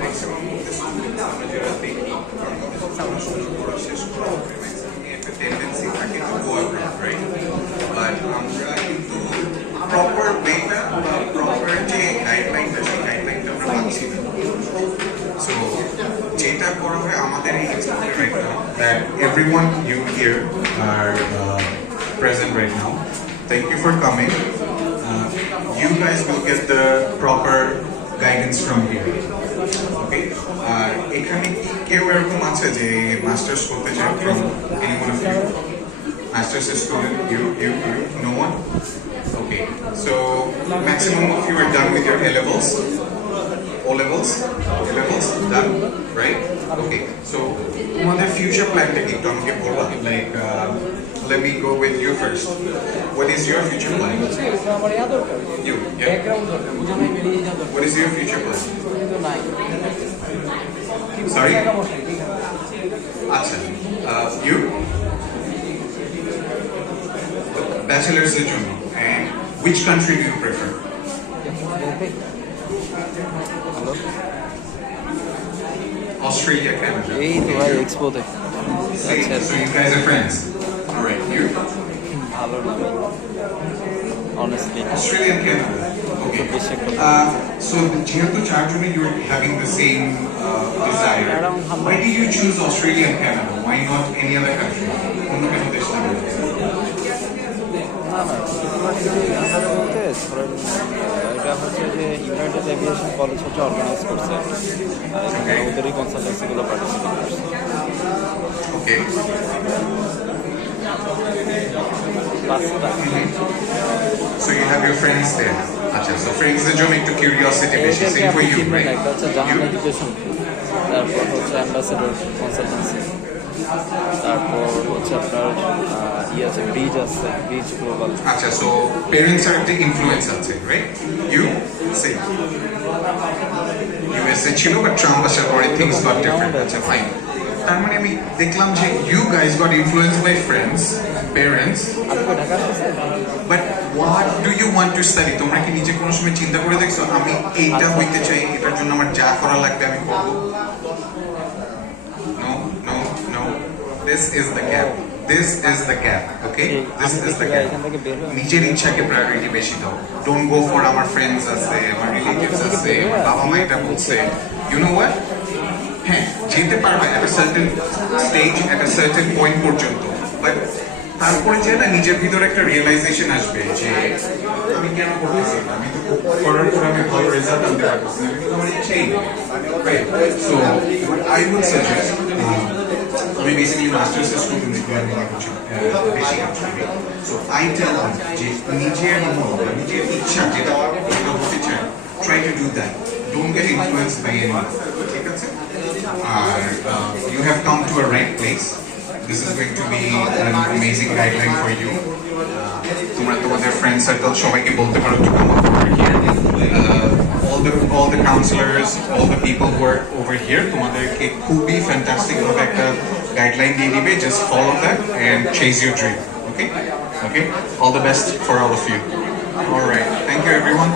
Maximum students আমরা যারা দেখি পড়াশোনা করা শেষ করা হবে ম্যাক্সিমাম একটা টেন্ডেন্সি থাকে to go abroad, right? But আমরা কিন্তু প্রপার ওয়েটা বা প্রপার যে গাইডলাইনটা সেই গাইডলাইনটা আমরা পাচ্ছি না। সো যেটা করা হয় আমাদের এই এক্সপোর্টে right now that everyone you here are present right now. Thank you for coming. You guys will get the proper guidance from here. Okay? এখানে কি কেউ এরকম আছে যে মাস্টার্স করতে চায় from anyone of you? Master's student? You? No one? Okay. So maximum of you are done with your A levels. O levels? A levels? Done? Right? Okay. So তোমাদের future plan টা কি? তোমাকে বলবা like let me go with you first. What is your future plan? You, yeah. What is your future plan? Sorry? Acha. You? Bachelor's in June. And which country do you prefer? Hello? Australia, Canada. Hey, to I expo te. So you guys are friends? Alright, you? ভালো না honestly. Australia and Canada. Okay. So যেহেতু চারজনে you're having the same desire, why did you choose Australia and Canada? Why not any other country? অন্য কোনো দেশ না? না বলতে ধরেন এটা হচ্ছে যে ইউনাইটেড এভিয়েশন কলেজ হচ্ছে অর্গানাইজ করছে আর ওদেরই কনসালটেন্সিগুলো পার্টিসিপেট করছে। ওকে। So you have your friends there. আচ্ছা, so friends এর জন্য একটু কিউরিওসিটি বেশি, same for you, right? একটা হচ্ছে জাহান এডুকেশন, তারপর হচ্ছে অ্যাম্বাসেডর কনসালটেন্সি, তারপর হচ্ছে আপনার আছে ব্রিজ আছে, ব্রিজ গ্লোবাল। আচ্ছা, so parents are একটা ইনফ্লুয়েন্স আছে, right? You say USA ছিল বাট ট্রাম্প আসার পরে things got different. আচ্ছা, ফাইন। তার মানে আমি দেখলাম যে you guys got influenced by friends, parents, but what do you want to study? তোমরা কি নিজে কোনো সময় চিন্তা করে দেখছো আমি এইটা হইতে চাই, এটার জন্য আমার যা করা লাগবে আমি করব? No. This is the gap. Okay? This is the gap. নিজের ইচ্ছাকে প্রায়োরিটি বেশি দাও। Don't go for আমার friends আছে, আমার relatives আছে, আমার বাবা মা এটা বলছে। You know what? হ্যাঁ, যেতে পারবে at a certain stage, at a certain point পর্যন্ত, বাট তারপরে যে না নিজের ভিতরে একটা রিয়েলাইজেশন আসবে যে আমি কেন করতেছি না, আমি তো করার পর আমি ভালো রেজাল্ট আনতে পারতেছি না, কিন্তু আমার ইচ্ছাই নেই, right? So I would suggest, আমি বেসিক্যালি মাস্টার্স স্টুডেন্ট বেশি কাজ করি, সো আই টেল যে নিজের মন বা নিজের ইচ্ছা যেটা হতে চায়, try to do that, don't get influenced by anyone, ঠিক আছে? আর you have come to a right place. This is going to be an amazing guideline for you. তোমরা তোমাদের friend circle সবাইকে বলতে পারো to come over here. All the counselors, all the people who are over here, তোমাদেরকে খুবই fantastic ভাবে একটা guideline দিয়ে দিবে. Just follow that and chase your dream. Okay? All the best for all of you. All right. Thank you, everyone.